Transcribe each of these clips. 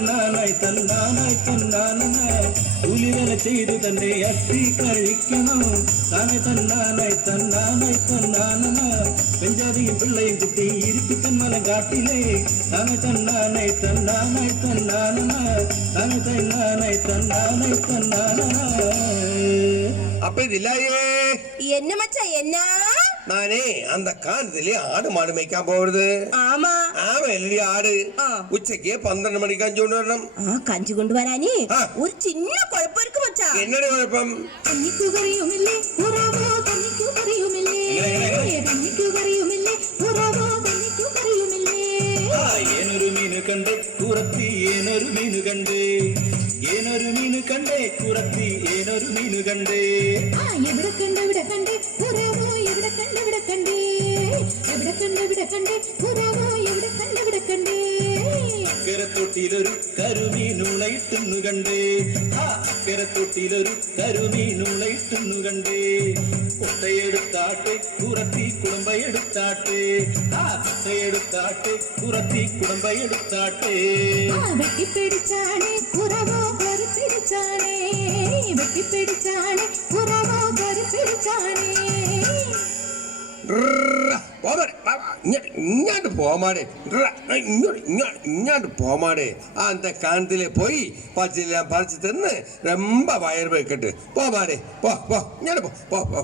തന്നാനായി തന്നാനായി തന്നാനന കൂലിവേല ചെയ്തു തന്നെ അത്തി കഴിക്കണം താനെ തന്നാനായി തന്നാനായി തന്നാനന പെഞ്ചാതിയും പിള്ളയും കുട്ടി ഇരിപ്പിക്കൻ മലം കാട്ടിലേ താനെ തന്നാനായി തന്നാനായി തന്നാനന താനെ തന്നാനായി തന്നാനായി തന്നാനന அப்ப இது இல்லையே என்ன மச்சான் என்ன நானே அந்த காலத்திலே ஆடு மாடு மேய்க்காம போறது. ஆமா. ஆமா இல்லையா ஆடு? உச்சக்கே பன்னெண்டு மணிக்கு கஞ்சி கொண்டு வரணும். கஞ்சி கொண்டு வரானே? ஒரு சின்ன குழப்பம் இருக்கு மச்சான் என்னடி குழப்பம்? கண்ணிக்கு குறையும் இல்லை உறவோ கண்ணிக்கு குறையும் இல்லை கண்ணிக்கு குறையும் இல்லை உறவோ கண்ணிக்கு குறையும் இல்லை ஏனொரு மீனு கண்டு தூரத்தி ஏனொரு மீனு கண்டு. ஏனொரு மீனு கண்டே குரத்தி ஏனொரு மீனு கண்டே. விட கண்டே விட கண்டே എവിടെ കണ്ടവിടെ കണ്ടേ? എവിടെ കണ്ടവിടെ കണ്ടേ? ഉറാവോ എവിടെ കണ്ടവിടെ കണ്ടേ? അക്കരത്തൊട്ടിലൊരു കരുമീനുളയിട്ടുന്നു കണ്ടേ. ആ അക്കരത്തൊട്ടിലൊരു കരുമീനുളയിട്ടുന്നു കണ്ടേ. കൊട്ടയെടുത്താട്ടെ കുറത്തി കുടുംബയെടുത്താട്ടെ ആ കൊട്ടയെടുത്താട്ടെ കുറത്തി കുടുംബയെടുത്താട്ടെ വെട്ടിപ്പിടിച്ചാണേ കുറവോ കറി പിടിച്ചാണേ വെട്ടിപ്പിടിച്ചാണേ കുറവോ കറി ഇങ്ങോട്ട് പോമാടേ ഇങ്ങോട്ട് ഇങ്ങോട്ട് പോമാടേ ആ എന്താ പോയി പച്ചെല്ലാം പറിച്ച് തിന്ന് രൊമ്പ വയറ് വെക്കട്ട് പോമാടേ പോ പോ ഇങ്ങോട്ട് പോ പോ പോ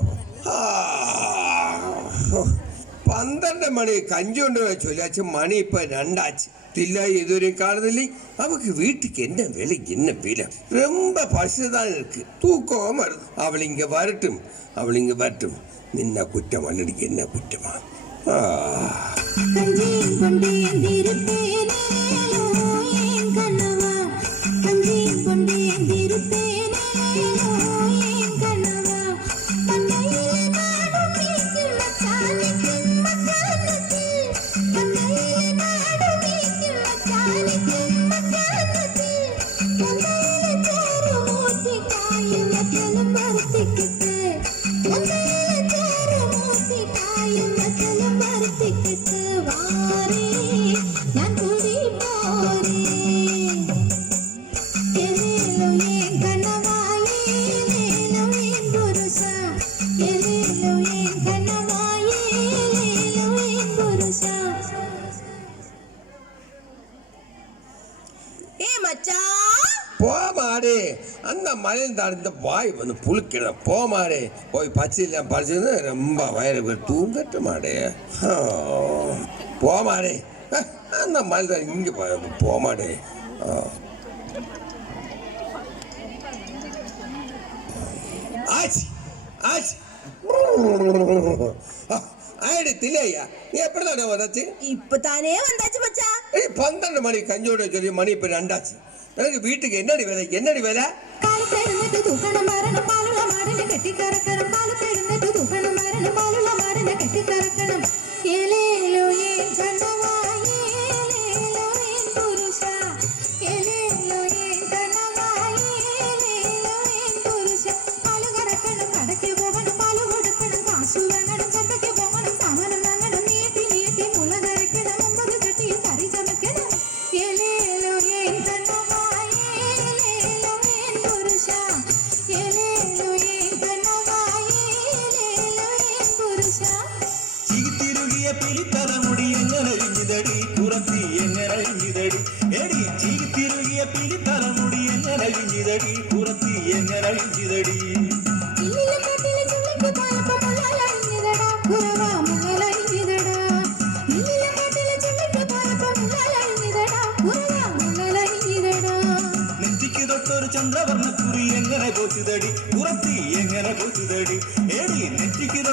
പന്ത്രണ്ട് മണി കഞ്ചി കൊണ്ടുപോയി ചൊല്ലിയാച്ച് മണി ഇപ്പൊ രണ്ടാച്ചു. தில்லா இதுவரையும் காணதில்லை அவளுக்கு வீட்டுக்கு என்ன வேலை என்ன வேலை? ரொம்ப பசிதான் இருக்கு. தூக்கம் வருது. அவள் இங்கே வரட்டும். அவள் இங்கே வரட்டும். என்ன குற்றம்? அன்னடிக்கு என்ன குற்றமா? கொண்டே மச்சான் போ மாடு அந்த மலையில் தாண்டி வாய் வந்து புழுக்கிட போ மாடு போய் பச்சை இல்லை பறிச்சது ரொம்ப வயிறு போய் தூங்கட்டு மாடு போ மாடு அந்த மலையில் தாண்டி இங்கே போ மாடு ஆச்சு. ஆச்சு. ஆயிடுத்தில ஐயா நீ எப்படிதானே வந்தாச்சு இப்பதானே வந்தாச்சு மச்சா பன்னெண்டு மணி கஞ்சோட சொல்லி மணி இப்ப ரெண்டாச்சு எனக்கு வீட்டுக்கு என்னடி வேலை என்னடி வேலை கட்டி கறக்கணும் பாலு பெருந்தது துக்கணும் மரண பாலுல மரண கட்டி கறக்கணும் ஏலே சிரித்தன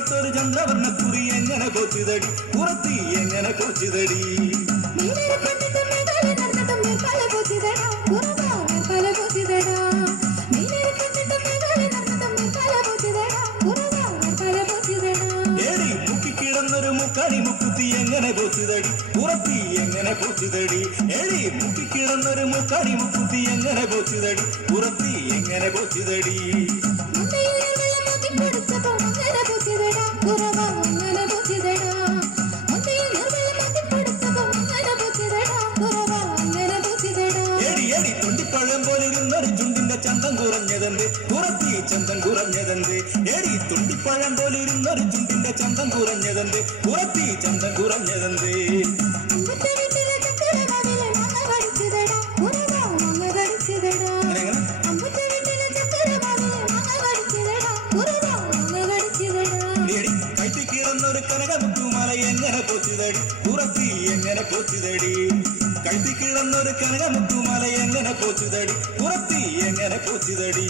മേഘാലയ ചന്ദ്രവർണ കുറി എങ്ങനെ കുറവാ മേൽപ്പാല എങ്ങനെ മുക്കടി മുക്കുത്തി എങ്ങനെ കൊച്ചുതടി? പുറത്തി എങ്ങനെ പോച്ചുതടി എടി മുക്കിക്കിടന്നൊരു മുക്കടി മുക്കുത്തി എങ്ങനെ കൊച്ചുതടി? പുറത്തി എങ്ങനെ പോച്ചുതടി ചുണ്ടിന്റെ പുറത്ത് ഈ ചന്തം കുറഞ്ഞതെന്ത്? എടി തുണ്ടിപ്പഴം പോലിരുന്നൊരു ചുണ്ടിന്റെ ചന്തം കുറഞ്ഞതെന്ത്? കുറത്തി ചന്തം കുറഞ്ഞതെന്ത്? മാങ്ങ കടിച്ചതെടാ എങ്ങനെ? പോച്ചുതടി കുറത്തി എങ്ങനെ പോച്ചുതടി കൈത്തിക്കിടന്നൊരു കനകമുത്തുമാല എങ്ങനെ പോച്ചുതടി പുറത്തി എങ്ങനെ കൊച്ചുതടി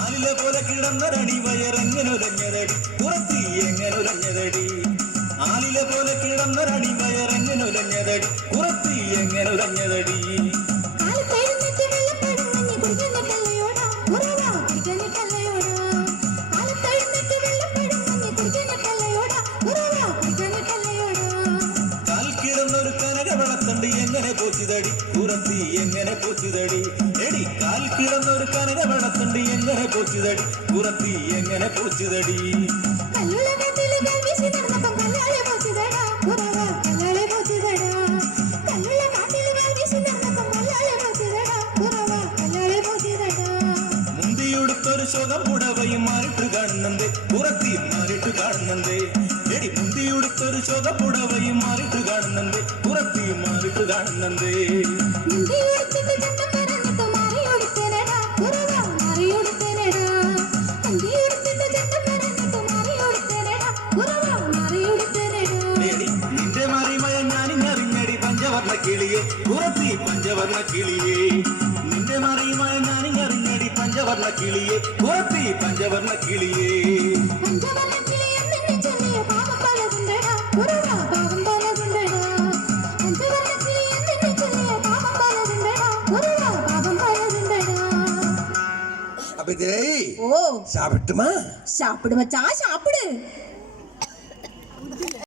ആലിലെ പോലെ കിടന്നൊരണി വയറെങ്ങനെ ഉലഞ്ഞതടി കുറത്തി എങ്ങനെ ഉലഞ്ഞതടി ആലിലെ പോലെ കിടന്നൊരണി വയറെങ്ങനെ ഉലഞ്ഞതടി കുറത്തി എങ്ങനെ പോച്ചുതടി എടി കാൽ കിടന്നൊരു കനക വെള്ളത്തണ്ട് എങ്ങനെ പോച്ചുതടി കുറത്തി എങ്ങനെ പോച്ചുതടി കല്ലുള്ള കാട്ടില് കൽവീശി നടന്നപ്പം കല്ലാളെ പോച്ചതെടാ ഉറവാ കല്ലാളെ പോച്ചതെടാ കല്ലുള്ള കാട്ടില് കൽവീശി നടന്നപ്പം കല്ലാളെ പോച്ചതെടാ ഉറവാ കല്ലാളെ പോച്ചതെടാ മുന്തിയുടുത്തൊരു ശോകം പുടവയും മാറിട്ട് കാണുന്നുണ്ട് പുറത്തി മാറിട്ട് കാണുന്നുണ്ട് എടി മുന്തിയുടുത്തൊരു ശോകം പുടവയും മാറിട്ട് മാറിയോടുത്തേനെടാ എടി നിന്റെ മറിമയ ഞാനിങ്ങറിഞ്ഞടി പഞ്ചവർണ കിളിയെ പുറത്തി പഞ്ചവർണ കിളിയെ നിന്റെ മറിമയ ഞാനിങ്ങറിഞ്ഞടി പഞ്ചവർണ കിളിയെ പുറത്തി പഞ്ചവർണ சாப்பிட்டுமா? சாப்பிடு மச்சான் சாப்பிடு.